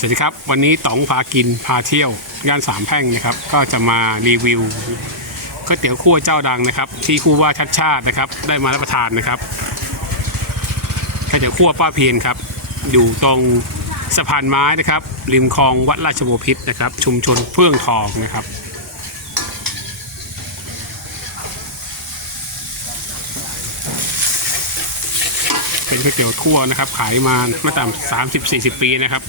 สวัสดีครับ วันนี้ต๋องพากินพาเที่ยวย่านสามแพ่งนะครับ ก็จะมารีวิวก๋วยเตี๋ยวคั่วเจ้าดังนะครับ ที่คู่ว่าชัดชาตินะครับ ได้มารับประทานนะครับก๋วยเตี๋ยวคั่วป้าเพียนครับ อยู่ตรงสะพานไม้นะครับ ริมคลองวัดราชบพิตรนะครับ ชุมชนเฟื่องทองนะครับเป็นก๋วยเตี๋ยวทั่วนะครับ ขายมาไม่ต่ำสามสิบสี่สิบปีนะครับ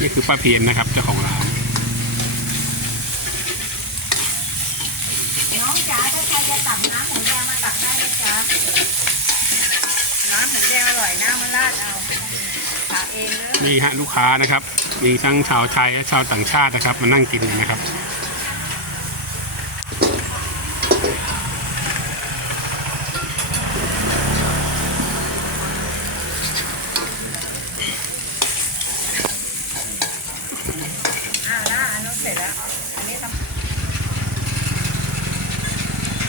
นี่คือป้าเพียนนะครับเจ้าของร้านน้องจ๋าถ้าใครจะตักน้ำหมูแดงมาตักได้นะจ๊ะน้ำหมูแดงอร่อยน้ำมันราดเอาตักเองเลยนี่ฮะลูกค้านะครับ มีทั้งชาวไทยและชาวต่างชาตินะครับ มานั่งกินกันนะครับ อ้าวนะอันนู้นเสร็จแล้ว อันนี้ทำ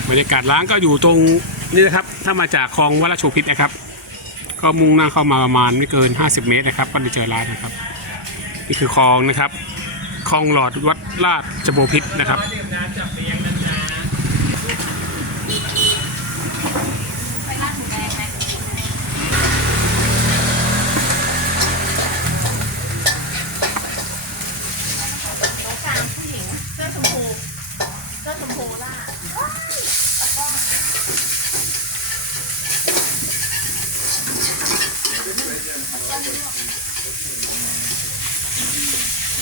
บรรยากาศร้านก็อยู่ตรงนี่นะครับ ถ้ามาจากคลองวัลชูพิษนะครับ ก็มุ่งหน้าเข้ามาประมาณไม่เกิน 50 เมตรนะครับ ก็จะเจอร้านนะครับ นี่คือคลองนะครับ คลองหลอดวัดลาดจโบพิษนะครับ ไปราดหมูแดงไหมน้องกลางผู้หญิงเสื้อชมพูเสื้อชมพูล่า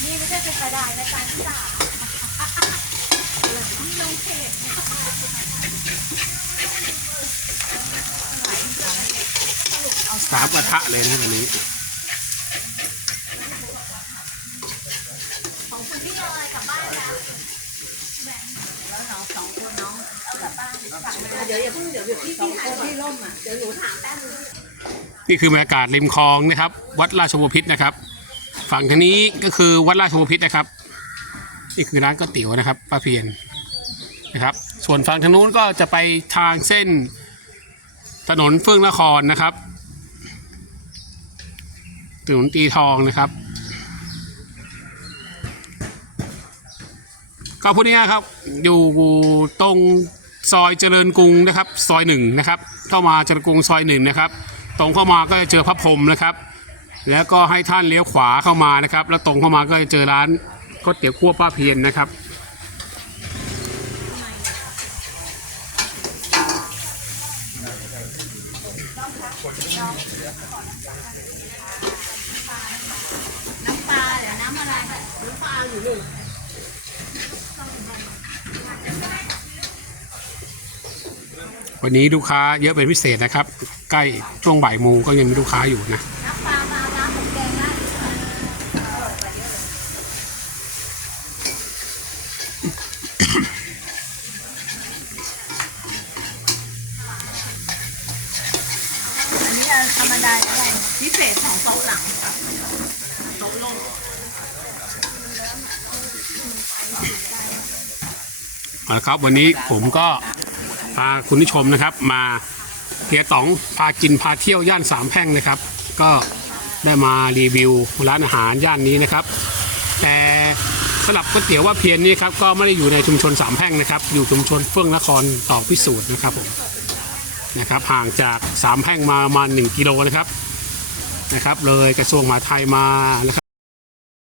นี่ไม่ใช่เป็นกระดาษนะจ๊ะที่ด่านี่ลงเพจสามกระทะเลยนะวันนี้ ของคุณพี่เลยกลับบ้านแล้วแล้วน้องสองคนน้องเอากลับบ้านเดี๋ยวอย่าเพิ่งเดี๋ยวเดี๋ยวพี่พี่หาที่ร่มอะเดี๋ยวหนูถามแป๊บนึง นี่คือบรรยากาศริมคลองนะครับ วัดราชบพิตรนะครับ ฝั่งทางนี้ก็คือวัดราชบพิตรนะครับนี่คือร้านก๋วยเตี๋ยวนะครับป้าเพียนนะครับ ส่วนฝั่งทางนู้นก็จะไปทางเส้นถนนเฟื่องนครนะครับถนนตีทองนะครับ ก็พูดง่ายๆครับ อยู่ตรงซอยเจริญกรุงนะครับ ซอยหนึ่งนะครับ เข้ามาเจริญกรุงซอยหนึ่งนะครับ ตรงเข้ามาก็จะเจอพระพรมนะครับ แล้วก็ให้ท่านเลี้ยวขวาเข้ามานะครับ แล้วตรงเข้ามาก็จะเจอร้านก๋วยเตี๋ยวคั่วป้าเพียนนะครับ น้ำปลาเดี๋ยวน้ำอะไรน้ำปลาอยู่นึ่ วันนี้ลูกค้าเยอะเป็นพิเศษนะครับ ใกล้ช่วงบ่ายโมงก็ยังมีลูกค้าอยู่นะอันนี้ธรรมดาอะไรพิเศษสองโต๊ะหลังโต๊ะลงเอาละครับวันนี้ผมก็ พาคุณผู้ชมนะครับ มาเฮียต๋องพากินพาเที่ยวย่านสามแพร่งนะครับ ก็ได้มารีวิวร้านอาหารย่านนี้นะครับ แต่สำหรับก๋วยเตี๋ยวว่าเพียนนี่ครับก็ไม่ได้อยู่ในชุมชนสามแพร่งนะครับ อยู่ชุมชนเฟื่องนครต่อพิสูจน์นะครับผมนะครับห่างจากสามแพร่งมาประมาณหนึ่งกิโลนะครับนะครับ เลยกระทรวงมหาดไทยมานะครับ